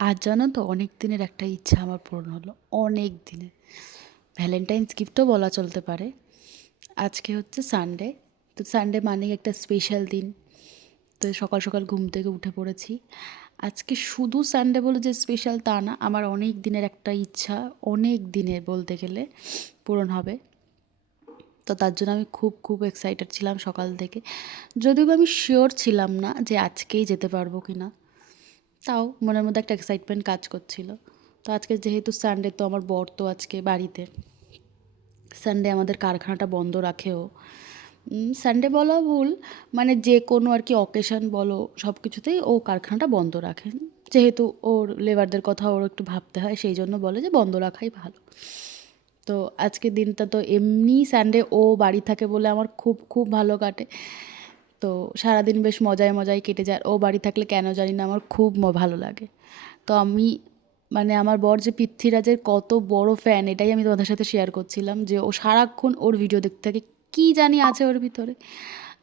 আজ জানো তো অনেক দিনের একটা ইচ্ছা আমার পূরণ হলো, অনেক দিনের। ভ্যালেন্টাইন্স গিফটও বলা চলতে পারে। আজকে হচ্ছে সানডে, তো সানডে মানেই একটা স্পেশাল দিন। তো সকাল সকাল ঘুম থেকে উঠে পড়েছি। আজকে শুধু সানডে বলে যে স্পেশাল তা না, আমার অনেক দিনের একটা ইচ্ছা, অনেক দিনের বলতে গেলে পূরণ হবে। তো তার জন্য আমি খুব খুব এক্সাইটেড ছিলাম সকাল থেকে, যদিও বা আমি শিওর ছিলাম না যে আজকেই যেতে পারবো কি না। তাও মনের মধ্যে একটা এক্সাইটমেন্ট কাজ করছিল। তো আজকে যেহেতু সানডে, তো আমার বর তো আজকে বাড়িতে। সানডে আমাদের কারখানাটা বন্ধ রাখেও। সানডে বলা ভুল, মানে যে কোনো আর কি অকেশন বলো, সব কিছুতেই ও কারখানাটা বন্ধ রাখে। যেহেতু ওর লেবারদের কথা ওর একটু ভাবতে হয়, সেই জন্য বলে যে বন্ধ রাখাই ভালো। তো আজকের দিনটা তো এমনি সানডে ও বাড়ি থাকে বলে আমার খুব খুব ভালো কাটে। তো সারাদিন বেশ মজায় মজায় কেটে যায়। ও বাড়ি থাকলে কেন জানি না আমার খুব ভালো লাগে। তো আমি, মানে আমার বর যে পৃথ্বীরাজের কত বড় ফ্যান, এটাই আমি তোমাদের সাথে শেয়ার করছিলাম, যে ও সারাক্ষণ ওর ভিডিও দেখতে থাকে, কী জানি আছে ওর ভিতরে।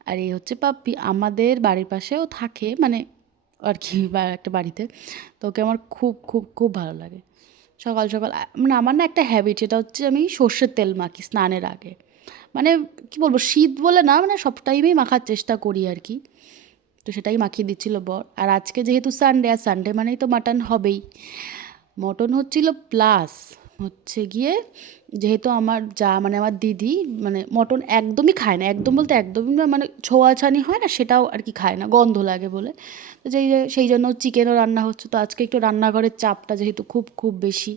আর এই হচ্ছে পাপ্পি, আমাদের বাড়ির পাশেও থাকে, মানে আর কি একটা বাড়িতে। তো ওকে আমার খুব খুব খুব ভালো লাগে। সকাল সকাল মানে আমার না একটা হ্যাবিট, সেটা হচ্ছে আমি সর্ষের তেল মাখি স্নানের আগে। মানে কি বলবো, শীত বলে না, মানে সব টাইমেই মাখার চেষ্টা করি আর কি। তো সেটাই মাখিয়ে দিচ্ছিল বর। আর আজকে যেহেতু সানডে, আর সানডে মানেই তো মাটন হবেই। মটন হচ্ছিল, প্লাস হচ্ছে গিয়ে, যেহেতু আমার যা মানে আমার দিদি মানে মটন একদমই খায় না, একদম বলতে একদমই না, মানে ছোঁয়াছানি হয় না সেটাও আর কি খায় না, গন্ধ লাগে বলে। তো সেই জন্য চিকেনও রান্না হচ্ছে। তো আজকে একটু রান্নাঘরের চাপটা যেহেতু খুব খুব বেশি,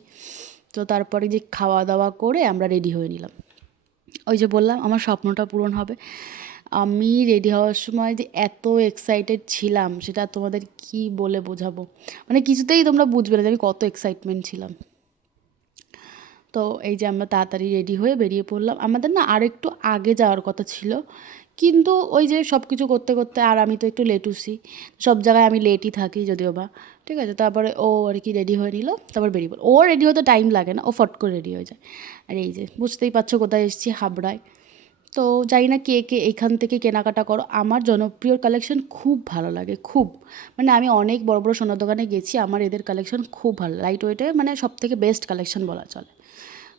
তো তারপরে যে খাওয়া দাওয়া করে আমরা রেডি হয়ে নিলাম। ওই যে বললাম আমার স্বপ্নটা পূরণ হবে। আমি রেডি হওয়ার সময় যে এত এক্সাইটেড ছিলাম, সেটা তোমাদের কি বলে বোঝাবো। মানে কিছুতেই তোমরা বুঝবে না যে আমি কত এক্সাইটমেন্ট ছিলাম। তো এই যে আমরা তাড়াতাড়ি রেডি হয়ে বেরিয়ে পড়লাম। আমাদের না আর একটু আগে যাওয়ার কথা ছিল, কিন্তু ওই যে সব কিছু করতে করতে, আর আমি তো একটু লেটুসি, সব জায়গায় আমি লেটই থাকি যদিও বা। ঠিক আছে, তারপরে ও আর কি রেডি হয়ে নিল, তারপর বেরিয়ে পড়ল। ও রেডি হতে টাইম লাগে না, ও ফট করে রেডি হয়ে যায়। আর এই যে বুঝতেই পারছো কোথায় এসেছি, হাবড়ায়। তো জানি না কে কে এইখান থেকে কেনাকাটা করো, আমার জনপ্রিয় কালেকশন খুব ভালো লাগে, খুব। মানে আমি অনেক বড় বড় সোনার দোকানে গেছি, আমার এদের কালেকশন খুব ভালো, লাইট ওয়েটে, মানে সব থেকে বেস্ট কালেকশন বলা চলে।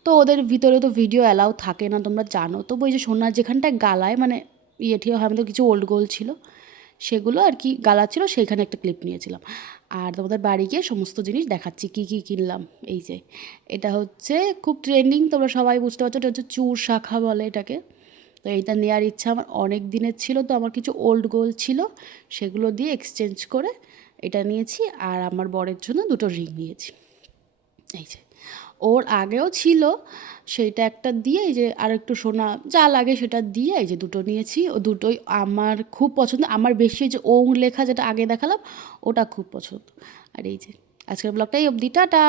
তো ওদের ভিতরে তো ভিডিও অ্যালাউ থাকে না, তোমরা জানো। তবু ওই যে সোনার যেখানটায় গালায় মানে ইয়ে ঠিয়ে হয়, আমাদের কিছু ওল্ড গোল্ড ছিল, সেগুলো আর কি গালা ছিল, সেইখানে একটা ক্লিপ নিয়েছিলাম। আর তোমাদের বাড়ি গিয়ে সমস্ত জিনিস দেখাচ্ছি কী কী কিনলাম। এই যে এটা হচ্ছে খুব ট্রেন্ডিং, তোমরা সবাই বুঝতে পারছো, এটা হচ্ছে চূড় শাখা বলে এটাকে। তো এইটা নেওয়ার ইচ্ছা আমার অনেক দিনের ছিল। তো আমার কিছু ওল্ড গোল্ড ছিল, সেগুলো দিয়ে এক্সচেঞ্জ করে এটা নিয়েছি। আর আমার বরের জন্য দুটো রিং নিয়েছি। এই যে ওর আগেও ছিল, সেইটা একটা দিয়ে, এই যে আর একটু সোনা যা লাগে সেটা দিয়ে এই যে দুটো নিয়েছি। ও দুটোই আমার খুব পছন্দ। আমার বেশি যে ওং লেখা যেটা আগে দেখালাম, ওটা খুব পছন্দ। আর এই যে আজকের ব্লগটাই অবধি, টাটা।